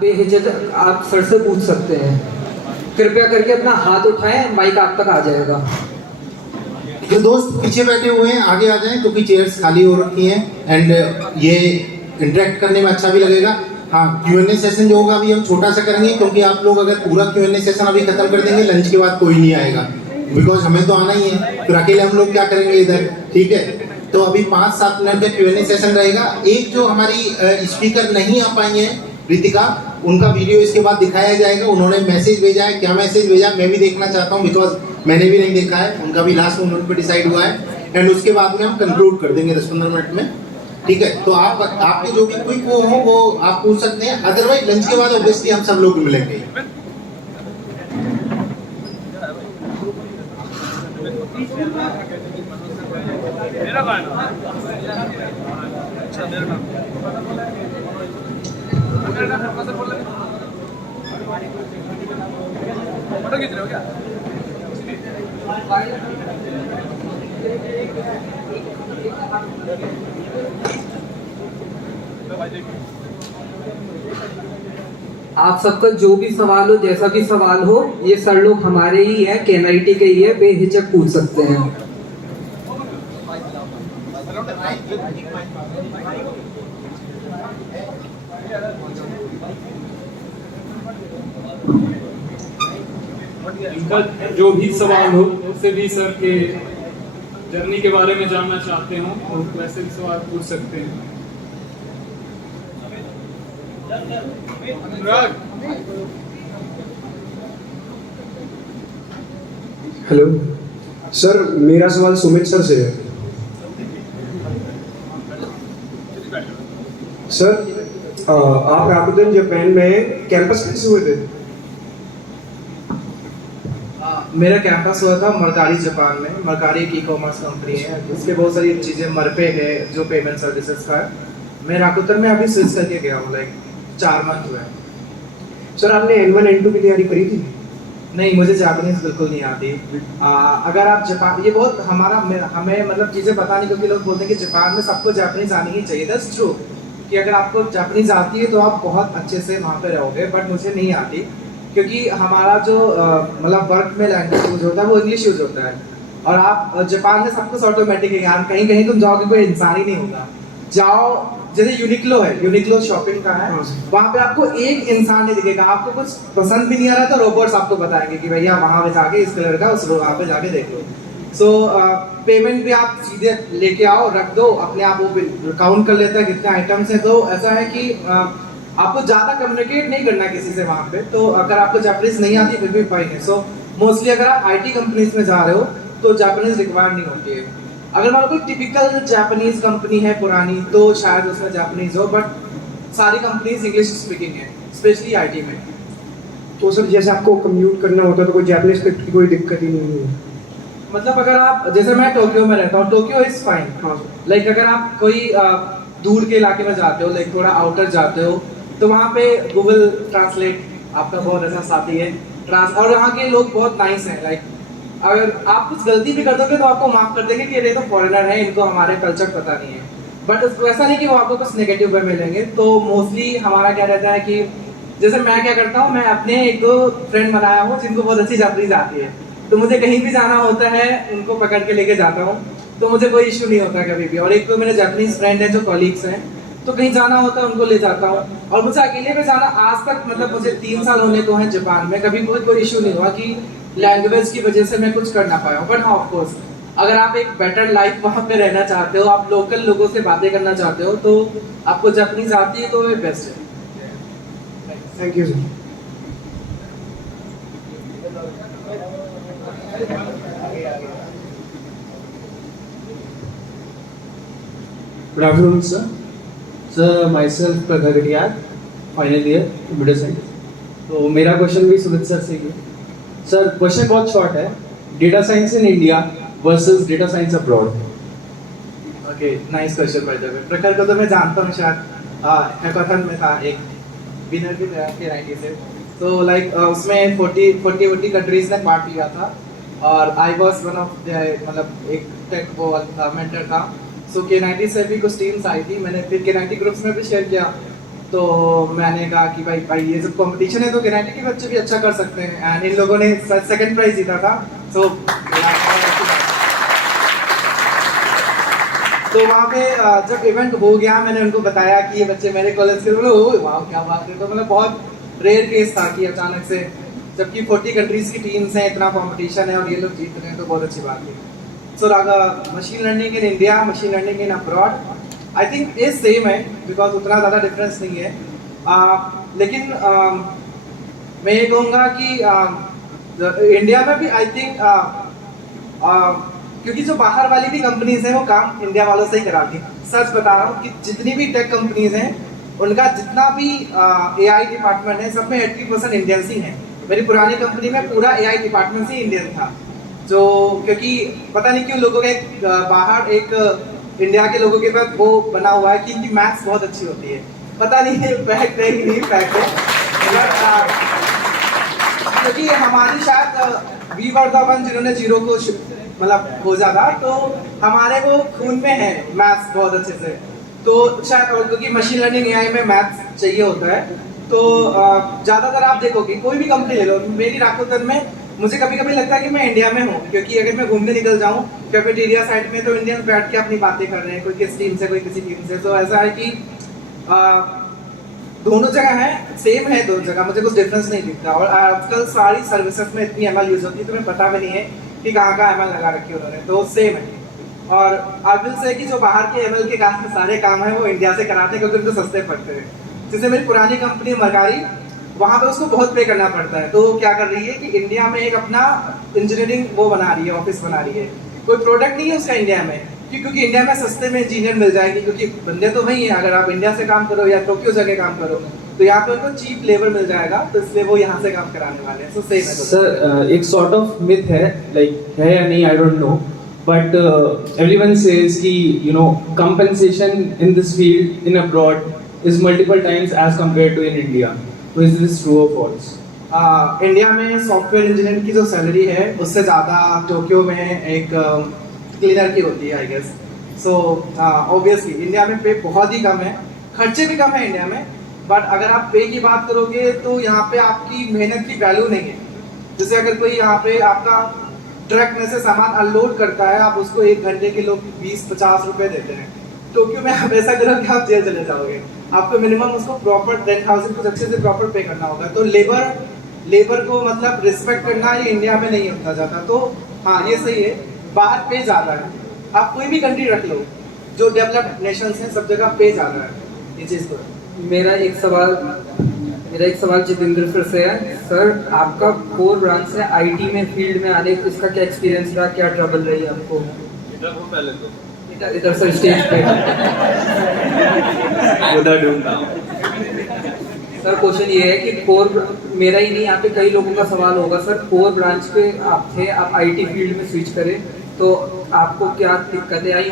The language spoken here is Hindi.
बेहिचक आप सर से पूछ सकते हैं। कृपया करके अपना हाथ उठाएं, माइक आप तक आ जाएगा। जो दोस्त पीछे बैठे हुए हैं आगे आ जाएं क्योंकि चेयर्स खाली हो रखी हैं एंड ये इंटरेक्ट करने में अच्छा भी लगेगा। हाँ, Q&A सेशन जो होगा अभी हम छोटा सा करेंगे क्योंकि आप लोग अगर पूरा Q&A सेशन अभी खत्म कर देंगे लंच के बाद कोई नहीं आएगा, बिकॉज हमें तो आना ही है, फिर अकेले हम लोग क्या करेंगे इधर। ठीक है, तो अभी 5-7 मिनट का Q&A सेशन रहेगा। एक जो हमारी स्पीकर नहीं आ पाई है रितिका, उनका वीडियो इसके बाद दिखाया जाएगा। उन्होंने मैसेज भेजा है, क्या मैसेज भेजा मैं भी देखना चाहता हूँ बिकॉज मैंने भी नहीं देखा है। उनका भी लास्ट मोमेंट पे डिसाइड हुआ है एंड उसके बाद में हम कंक्लूड कर देंगे 10-15 मिनट में। ठीक है, तो आप आपके जो भी कोई वो हो वो आप पूछ सकते हैं, अदरवाइज लंच के बाद ऑब्वियसली हम सब लोग मिलेंगे। आप सबका जो भी सवाल हो, जैसा भी सवाल हो, ये सर लोग हमारे ही हैं, KNIT के ही है, बेहिचक पूछ सकते हैं। इनका जो भी सवाल हो, उससे भी सर के जर्नी के बारे में जानना चाहते हो तो वैसे भी सवाल पूछ सकते हैं। हेलो सर, मेरा सवाल सुमित सर से है। सर, आप राकुटेन जापान में कैंपस कैसे हुए थे? मेरा कैंपस हुआ था मरकारी जापान में। मरकारी एक ई-कॉमर्स कंपनी है, उसके बहुत सारी चीज़ें मरपे है जो पेमेंट सर्विसेज का है। मैं राकुटेन में अभी स्विच करके गया हूँ, लाइक 4 मंथ हुए। सर, आपने N1 N2 की तैयारी करी थी? नहीं, मुझे जापानीज बिल्कुल नहीं आती। अगर आप जापान, ये बहुत हमें मतलब चीज़ें पता नहीं, क्योंकि लोग बोलते हैं कि जापान में सबको जापानीज आनी ही चाहिए। दैट्स ट्रू कि अगर आपको जापानीज आती है तो आप बहुत अच्छे से वहाँ पे रहोगे, बट मुझे नहीं आती क्योंकि हमारा जो मतलब वर्क में लैंग्वेज यूज होता है वो इंग्लिश यूज होता है। और आप जापान में सब कुछ ऑटोमेटिक है, यहाँ कहीं कहीं तुम जाओगे कोई इंसान ही नहीं होगा। जाओ, जैसे यूनिक्लो है, यूनिक्लो शॉपिंग का है, वहाँ पे आपको एक इंसान नहीं दिखेगा। आपको कुछ पसंद भी नहीं आ रहा तो रोबोट्स आपको बताएंगे कि भैया वहाँ पे जाके इस कलर का उस वहाँ पे जाके देख लो। सो पेमेंट भी आप सीधे लेके आओ, रख दो, अपने आप वो काउंट कर लेता है कितने आइटम्स हैं। तो ऐसा है कि आपको ज़्यादा कम्युनिकेट नहीं करना किसी से वहाँ पे। तो अगर आपको जापानीज नहीं आती फिर भी फाइन है। सो मोस्टली अगर आप IT कंपनीज में जा रहे हो तो जापानीज रिक्वायर्ड नहीं होती है। अगर मान लो कोई टिपिकल जापानीज कंपनी है पुरानी तो शायद उसमें जापानीज हो, बट सारी कंपनीज इंग्लिश स्पीकिंग है, स्पेशली IT में। तो सर, जैसे आपको कम्यूट करना होता है तो कोई जापानीज स्क्रिप्ट की कोई दिक्कत ही नहीं है? मतलब अगर आप, जैसे मैं टोक्यो में रहता हूँ, टोक्यो इज फाइन। लाइक अगर आप कोई दूर के इलाके में जाते हो, लाइक थोड़ा आउटर जाते हो, तो वहाँ पे गूगल ट्रांसलेट आपका बहुत अच्छा साथी है। और यहाँ के लोग बहुत नाइस हैं। लाइक अगर आप कुछ गलती भी कर दोगे तो आपको माफ कर देंगे कि ये तो फॉरेनर है, इनको हमारे कल्चर पता नहीं है। बट वैसा नहीं कि वो आपको कुछ नेगेटिव में मिलेंगे। तो मोस्टली हमारा क्या रहता है कि जैसे मैं क्या करता हूँ, मैं अपने 1-2 फ्रेंड बनाया हूँ जिनको बहुत अच्छी जापानीज आती है, तो मुझे कहीं भी जाना होता है उनको पकड़ के लेके जाता हूँ, तो मुझे कोई इशू नहीं होता कभी भी। और एक तो मेरे जापानीज फ्रेंड हैं जो कॉलीग्स हैं, तो कहीं जाना होता है उनको ले जाता हूँ। और मुझे अकेले में जाना आज तक, मतलब मुझे 3 साल होने को हैं जापान में, कभी कोई इशू नहीं हुआ कि लैंग्वेज की वजह से मैं कुछ कर ना पाया हूँ। बट हाँ, ऑफ कोर्स अगर आप एक बेटर लाइफ वहाँ पे रहना चाहते हो, आप लोकल लोगों से बातें करना चाहते हो, तो आपको जापानीज आती है तो वो बेस्ट है। Thank you sir. Good afternoon, sir. Sir, myself Prakhar Gadiyar, final year computer science. तो मेरा क्वेश्चन भी सुमित सर से ही है। सर, क्वेश्चन बहुत शॉर्ट है। Data science in India versus data science abroad. Okay, nice question by the way. प्रखर को तो मैं जानता हूँ, शायद हैकाथन में था, एक विनर भी था KNIT से। तो लाइक उसमें 40 कंट्रीज ने पार्ट लिया था और आई वाज वन ऑफ मतलब एक टेक वो मेंटर था। सो KNIT से भी कुछ टीम्स आई थी, मैंने फिर KNIT ग्रुप्स में भी शेयर किया। तो मैंने कहा कि भाई ये सब कंपटीशन है तो केनेडी के बच्चे भी अच्छा कर सकते हैं, एंड इन लोगों ने सेकंड प्राइज जीता था। तो वहाँ पे जब इवेंट हो गया मैंने उनको बताया कि ये बच्चे मेरे कॉलेज के, बोले ओ वाह क्या बात है। तो मतलब बहुत रेयर केस था कि अचानक से, जबकि 40 कंट्रीज की टीम्स हैं, इतना कंपटीशन है और ये लोग जीत रहे हैं, तो बहुत अच्छी बात है। So machine learning in India, machine learning in abroad, I think ये सेम है, बिकॉज उतना ज़्यादा डिफरेंस नहीं है। लेकिन मैं ये कहूँगा कि इंडिया में भी आई थिंक क्योंकि जो बाहर वाली भी कंपनीज हैं वो काम इंडिया वालों से ही कराती हैं। सच बता रहा हूँ कि जितनी भी टेक कंपनीज हैं उनका जितना भी AI डिपार्टमेंट है, सब में 80% इंडियंस ही हैं। मेरी पुरानी कंपनी में पूरा AI डिपार्टमेंट ही इंडियन था, जो क्योंकि पता नहीं क्यों लोगों के बाहर एक इंडिया के लोगों के पास वो बना हुआ है कि इनकी मैथ्स बहुत अच्छी होती है। पता नहीं फैक्ट है कि नहीं फैक्ट है, क्योंकि हमारी शायद वी वर द वन जिन्होंने जीरो को मतलब खोजा था, तो हमारे वो खून में है मैथ्स बहुत अच्छे से। तो शायद और क्योंकि मशीन लर्निंग AI में मैथ्स चाहिए होता है, तो ज़्यादातर आप देखोगे कोई भी कंपनी ले लो, मेरी राकोतन में मुझे कभी कभी लगता है कि मैं इंडिया में हूँ, क्योंकि अगर मैं घूमने निकल जाऊँ कैफेटेरिया साइड में तो इंडियंस बैठ के अपनी बातें कर रहे हैं, कोई किस टीम से कोई किसी टीम से। तो ऐसा है कि दोनों जगह है, सेम है दोनों जगह, मुझे कुछ डिफरेंस नहीं दिखता। और आजकल सारी सर्विसेज में इतनी ML यूज होती है, तुम्हें पता भी नहीं है कि कहाँ कहाँ ML लगा रखी है उन्होंने, तो सेम है। और आई विल से कि जो बाहर के ML के काफी सारे काम है वो इंडिया से कराते हैं, क्योंकि उनको सस्ते पड़ते हैं। जैसे मेरी पुरानी कंपनी मरकारी, वहाँ पे उसको बहुत पे करना पड़ता है, तो क्या कर रही है कि इंडिया में एक अपना इंजीनियरिंग वो बना रही है, ऑफिस बना रही है। कोई प्रोडक्ट नहीं है उसका इंडिया में, क्योंकि इंडिया में सस्ते में इंजीनियर मिल जाएगी, क्योंकि बंदे तो वही है। अगर आप इंडिया से काम करो या टोक्यो जगह काम करो तो यहाँ पे उनको चीप लेबर मिल जाएगा, तो इसलिए वो यहाँ से काम कराने वाले हैं। सो सेम है। सर एक सॉर्ट ऑफ मिथ है, लाइक है या नहीं I don't know, but everyone says कि you know compensation in this field in abroad is multiple times as compared to in India. तो इज दिस ट्रू और फॉल्स? इंडिया में सॉफ्टवेयर इंजीनियर की जो सैलरी है उससे ज़्यादा टोक्यो में एक क्लीनर की होती है I guess. So obviously India में पे बहुत ही कम है, खर्चे भी कम है इंडिया में, बट अगर आप पे की बात करोगे तो यहाँ पे आपकी मेहनत की वैल्यू नहीं है। जैसे अगर कोई यहाँ पे आपका ट्रक में से सामान अनलोड करता है, आप उसको 1 घंटे के लोग 20-50 रुपए देते हैं। टोक्यो में आप ऐसा करोगे आप जेल चले जाओगे। आपको मिनिमम उसको प्रॉपर 10,000 कुछ अच्छे से प्रॉपर पे करना होगा। तो लेबर को मतलब रिस्पेक्ट करना ये इंडिया में नहीं होता जाता। तो हाँ ये सही है, बाहर पे ज़्यादा है। आप कोई भी कंट्री रख लो, जो डेवलप्ड नेशंस हैं सब जगह पे ज़्यादा है ये चीज़। तो मेरा एक सवाल जितेंद्र सर से है। सर आपका कोर ब्रांच है IT में फील्ड में आने, इसका क्या एक्सपीरियंस रहा, क्या ट्रबल रही आपको? इधर हो पहले तो इधर सर स्टेज पे उधर ढूंढता हूँ। सर क्वेश्चन ये है कि कोर, मेरा ही नहीं यहाँ पे कई लोगों का सवाल होगा सर, कोर ब्रांच पे आप थे, आप IT फील्ड में स्विच करें तो आपको क्या दिक्कतें आई?